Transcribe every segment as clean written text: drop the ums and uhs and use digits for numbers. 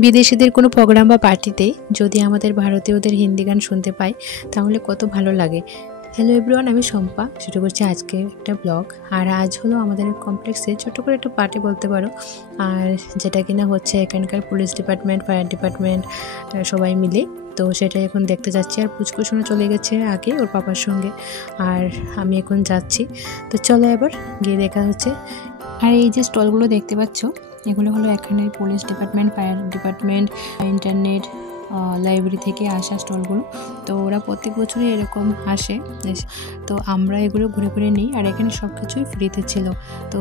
বিদেশিদের কোনো প্রোগ্রাম বা পার্টিতে যদি আমাদের ভারতীয়দের হিন্দি গান শুনতে পাই তাহলে কত ভালো লাগে। হ্যালো এভরিওয়ান, আমি শম্পা, শুরু করছি আজকে একটা ব্লগ। আর আজ হলো আমাদের কমপ্লেক্সে ছোট করে একটা পার্টি বলতে পারো, আর যেটা কিনা হচ্ছে এখানকার পুলিশ ডিপার্টমেন্ট, ফায়ার ডিপার্টমেন্ট সবাই মিলে। তো সেটাই এখন দেখতে যাচ্ছি। আর পুচকুসোনা চলে গেছে আগে ওর পাপার সঙ্গে, আর আমি এখন যাচ্ছি। তো চলো এবার গিয়ে দেখা হচ্ছে। আর এই যে স্টলগুলো দেখতে পাচ্ছ, এগুলো হলো এখানে police department, fire department, internet, library থেকে আসা স্টলগুলো। তো ওরা প্রত্যেক বছরই এরকম আসে, তো আমরা এগুলো ঘুরে ঘুরে নিই। আর এখানে সব কিছুই ফ্রিতে ছিল। তো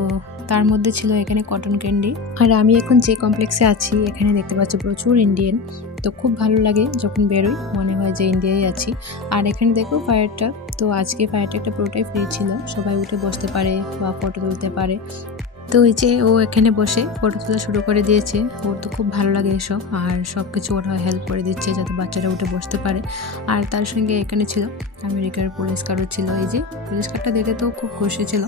তার মধ্যে ছিল এখানে কটন ক্যান্ডি। আর আমি এখন যে কমপ্লেক্সে আছি এখানে দেখতে পাচ্ছ প্রচুর ইন্ডিয়ান। তো খুব ভালো লাগে, যখন বেরোই মনে হয় যে ইন্ডিয়ায় আছি। আর এখানে দেখো ফায়ারটা, তো আজকে ফায়ারটা একটা পুরোটাই ফ্রি ছিল, সবাই উঠে বসতে পারে বা ফটো তুলতে পারে। তো এই যে ও এখানে বসে ফটো তোলা শুরু করে দিয়েছে। ওর তো খুব ভালো লাগে এসব, আর সব কিছু ওরা হেল্প করে দিচ্ছে যাতে বাচ্চারা উঠে বসতে পারে। আর তার সঙ্গে এখানে ছিল আমেরিকার পুলিশ কার্ডও ছিল। এই যে পুলিশ কার্ডটা দেখে তো খুব খুশি ছিল।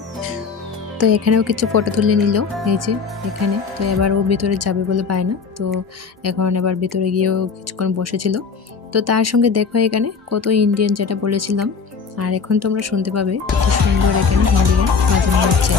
তো এখানেও কিছু ফটো তুলে নিল এই যে এখানে। তো এবার ও ভিতরে যাবে বলে পায় না, তো এখন এবার ভিতরে গিয়েও কিছুক্ষণ বসেছিল। তো তার সঙ্গে দেখো এখানে কত ইন্ডিয়ান, যেটা বলেছিলাম। আর এখন তোমরা শুনতে পাবে কত সুন্দর এখানে হিন্দি গান বাজানো হচ্ছে।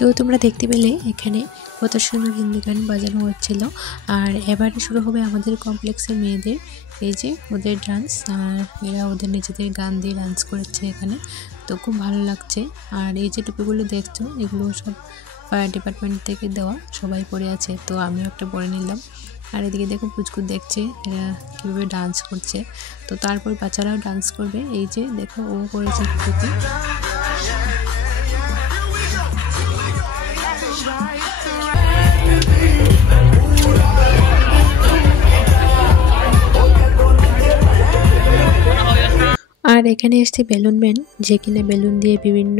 তো তোমরা দেখতে পেলে এখানে কত সুন্দর হিন্দি গান বাজানো হচ্ছিল। আর এবারে শুরু হবে আমাদের কমপ্লেক্সের মেয়েদের, এই যে ওদের ডান্স। আর এরা ওদের নিজেদের গান দিয়ে ডান্স করেছে এখানে, তো খুব ভালো লাগছে। আর এই যে টুপিগুলো দেখছো, এগুলো সব ফায়ার ডিপার্টমেন্ট থেকে দেওয়া, সবাই পরে আছে, তো আমিও একটা পরে নিলাম। আর এদিকে দেখো পুচকু দেখছে এরা কীভাবে ডান্স করছে। তো তারপর বাচ্চারাও ডান্স করবে। এই যে দেখো ও করেছে টুপি। আর এখানে এসছে বেলুন ম্যান, যে কিনা বেলুন দিয়ে বিভিন্ন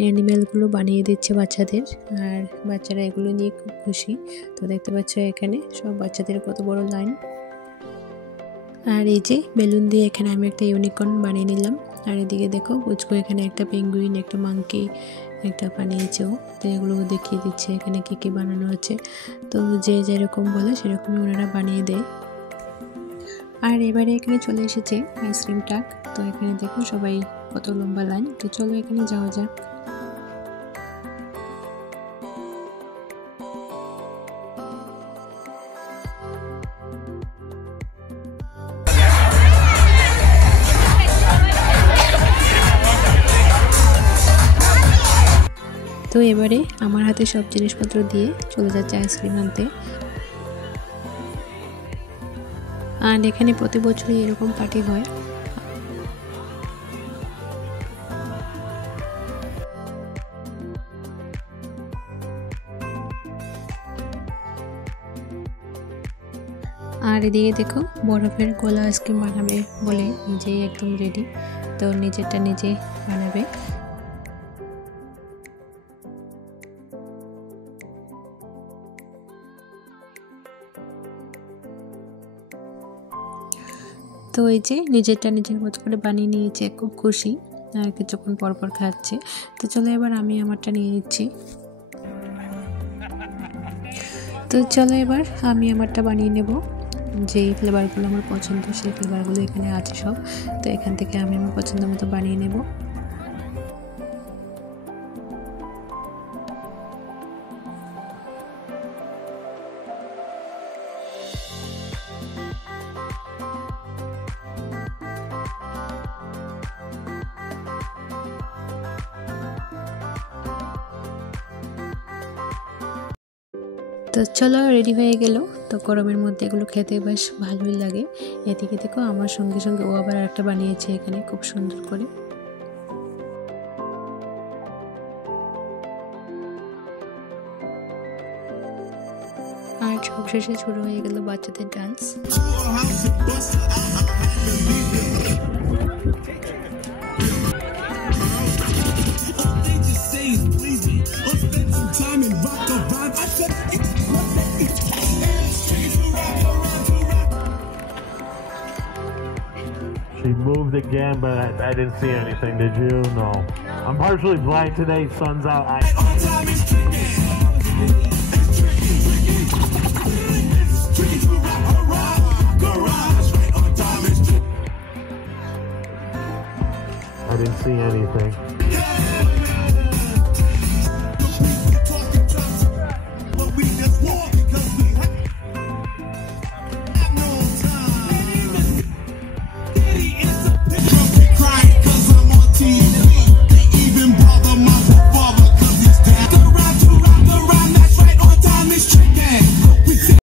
অ্যানিমেলগুলো বানিয়ে দিচ্ছে বাচ্চাদের। আর বাচ্চারা এগুলো নিয়ে খুব খুশি। তো দেখতে পাচ্ছ এখানে সব বাচ্চাদের কত বড় লাইন। আর এই যে বেলুন দিয়ে এখানে আমি একটা ইউনিকর্ন বানিয়ে নিলাম। আর এদিকে দেখো পুচকু এখানে একটা পেঙ্গুইন, একটা মাংকি একটা বানিয়েছে ও। তো এগুলো দেখিয়ে দিচ্ছে এখানে কি কি বানানো হচ্ছে। তো যে যেরকম বলে সেরকমই ওনারা বানিয়ে দেয়। আর এবারে এখানে চলে এসেছে আইসক্রিম টাক। তো এখানে দেখো সবাই কত লম্বা লাইন। তো চলো এখানে যাওয়া যাক। তো এবারে আমার হাতে সব জিনিসপত্র দিয়ে চলে যাচ্ছে আইসক্রিম আনতে। আর এখানে প্রতি বছরই এরকম পার্টি হয়। আর এদিকে দেখো বরফের গোলা আইসক্রিম বানাবে বলে নিজেই একদম রেডি। তো নিজেরটা নিজে বানাবে। তো এই যে নিজেরটা নিজের মতো করে বানিয়ে নিয়েছে, খুব খুশি। আর কিছুক্ষণ পর পর খাচ্ছে। তো চলো এবার আমি আমারটা নিয়ে নিচ্ছি। তো চলো এবার আমি আমারটা বানিয়ে নেব। যেই ফ্লেভারগুলো আমার পছন্দ সেই ফ্লেভারগুলো এখানে আছে সব। তো এখান থেকে আমি আমার পছন্দ মতো বানিয়ে নেব। তো চলো রেডি হয়ে গেল। তো গরমের মধ্যে এগুলো খেতে বেশ ভালোই লাগে। এদিকে দেখো আমার সঙ্গে সঙ্গে ও আবার একটা বানিয়েছে এখানে খুব সুন্দর করে। আর সবশেষে শুরু হয়ে গেল বাচ্চাদের dance. She moved again, but I didn't see anything. Did you? No. I'm partially blind today. Sun's out. I didn't see anything.